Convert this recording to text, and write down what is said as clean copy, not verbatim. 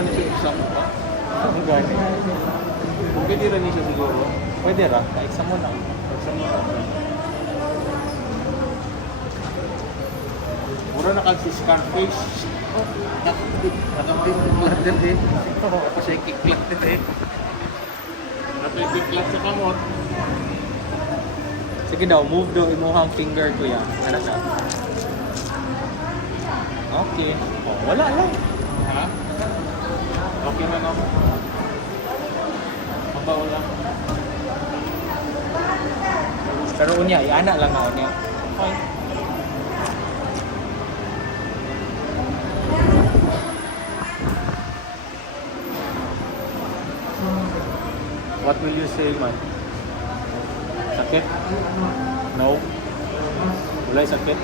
pa niya siya exam pa. Ang gani. Kung pwede rin niya siya siguro. Pwede ra, ka-exam mo na. Exam mo pa. Mura na kag si Scarface. Nakapit mo lang din eh. Tapos siya kick-click din eh. Napipiklat sa kamot. Sige daw, move daw imuhang finger ko yan. Ano siya? Okay. Oh, wala lang. Ha? Okay na naman. Mabaw lang. Pero unya, iana lang na unya. Okay. What will you say, man? Sakit? No? Wala sakit?